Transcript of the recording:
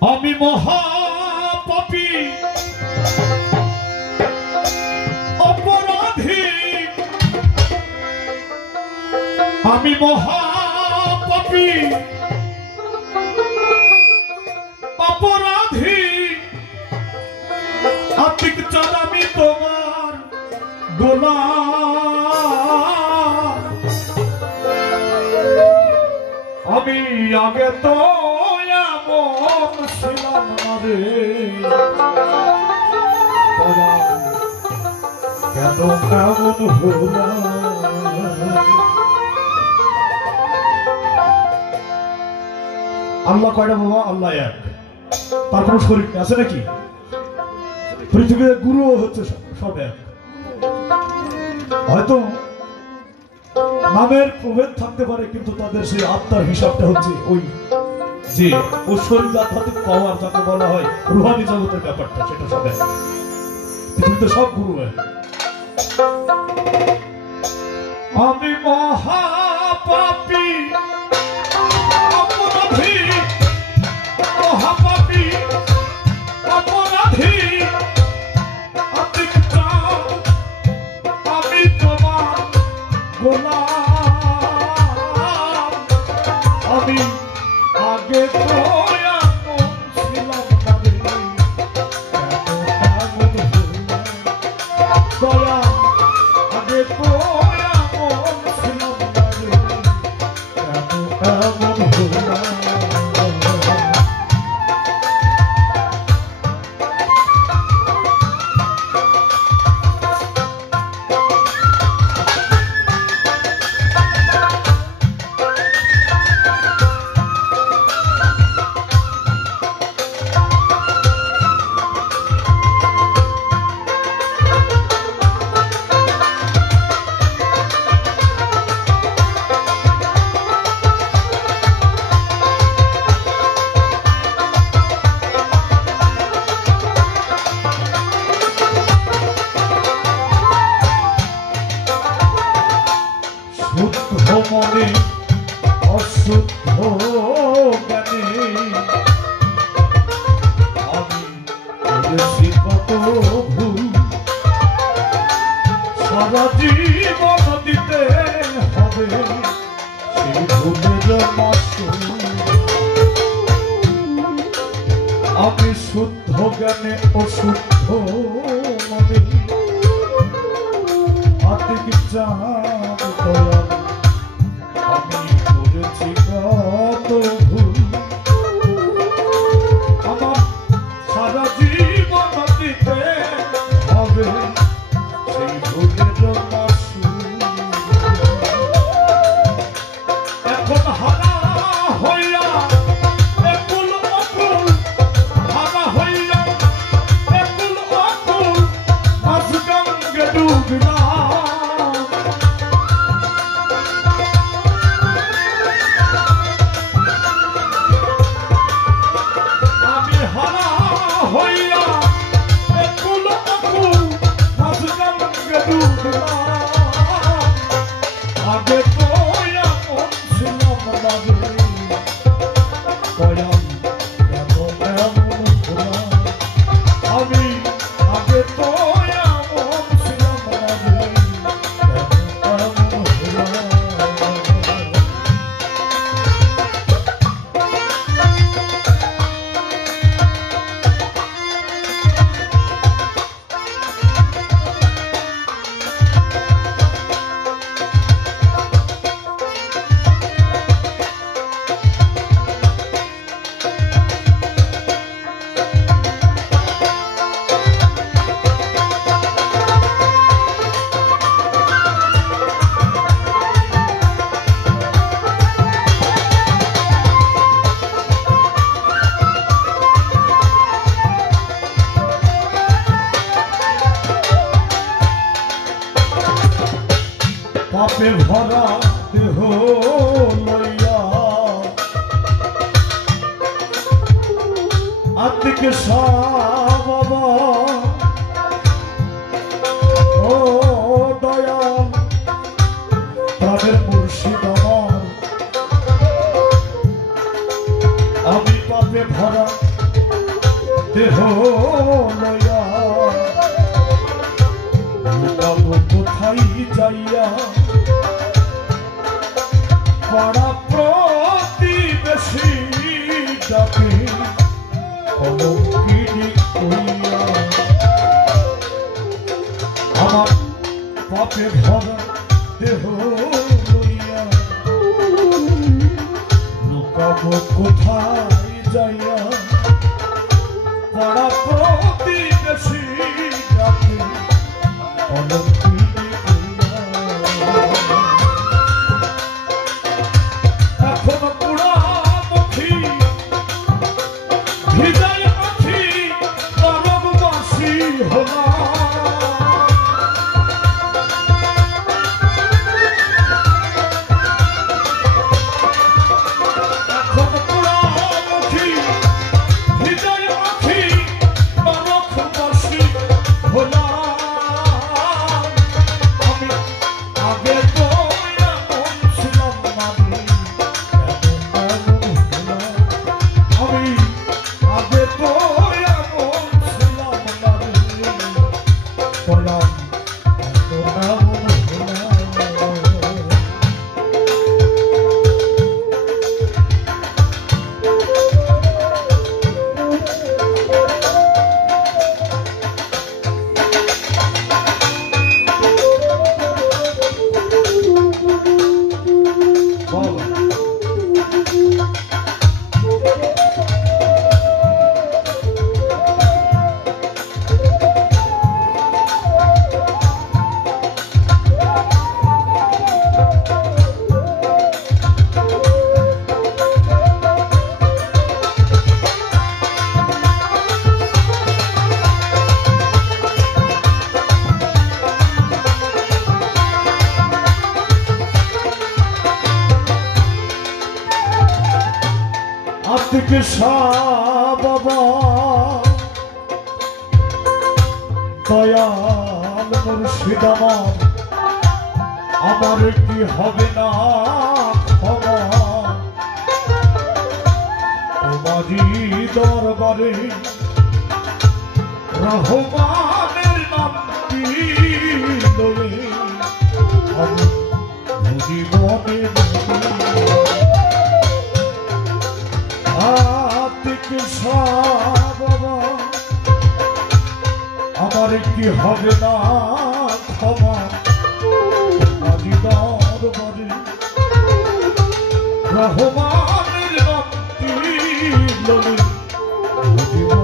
আমি মহাপাপী অপরাধী, আমি মহাপাপী অপরাধী, আতিক চাঁদ আমি তোমার গোলাম। আমি আগে তো এমন ছিলাম না রে, কেন এমন হলাম। আল্লাহ কয়টা বাবা? আল্লাহ এক, তার কোনো শরীক আছে নাকি? পৃথিবীর গুরু হচ্ছে সব এক। হয়তো নামের প্রভেদ থাকতে পারে, কিন্তু তাদের সেই আত্মার হিসাবটা হচ্ছে ওই যে ঐশ্বরিক আধ্যাত্মিক পাওয়ার, যাকে বলা হয় রুহানি জগতের ব্যাপারটা, সেটা সব এক। পৃথিবীতে সব গুরু এক। আমি মহাপাপী অপরাধী, মহাপাপী অপরাধী, আতিক চাঁদ আমি তোমার গোলাম। আমি আগে তো এমন ছিলাম না রে, কেন এমন হলাম। দয়া আগে তো এমন ছিলাম না রে, কেন এমন হলাম। শুদ্ধ মনে অশুদ্ধ জ্ঞানে আমি করেছি কত ভুল, সারা জীবন দিতে হবে সেই ভুলের মাসুল। আমি শুদ্ধ জ্ঞানে অশুদ্ধ মনে আতিক চাঁদ দয়াল আমি করেছি কত ভুল, আমার সারা জীবন দিতে হবে সেই ভুলের মাসুল। এখন হারা হইয়া একুল অকুল, হারা হইয়া একুল অকুল, মাঝ গঙ্গে ডুবলাম। আগে তো এমন ছিলাম না রে, দয়াল কেন এমন হলাম। আমি আগে তো এমন ছিলাম না রে, কেন এমন হলাম। পাপে ভরা দেহ লইয়া আতিক বাবা ও দয়াল প্রাণের মুর্শিদ আমার, আমি পাপে ভরা দেহ লয়া লুকাবো কোথায় যাইয়া পাড়া প্রতিবেশী ডাকে কলঙ্কিনী কইয়া আমার পাপে ভরা দেহ লইয়া লুকাবো কোথায় যাইয়া পাড়া প্রতিবেশী ডাকে কলঙ্কিনী কইয়া এখন পোড়ামুখী হৃদয় পাখি নরকবাসী হলা বাবা দয়াল মুর্শিদ আমার কি হবে না ক্ষমা তোমারই দরবারে রহমানের নামটি লয়ে আমি জীবনে বাবা আমার কি হবে না ক্ষমা আজি দরবারে রহমানের নামটি লয়ে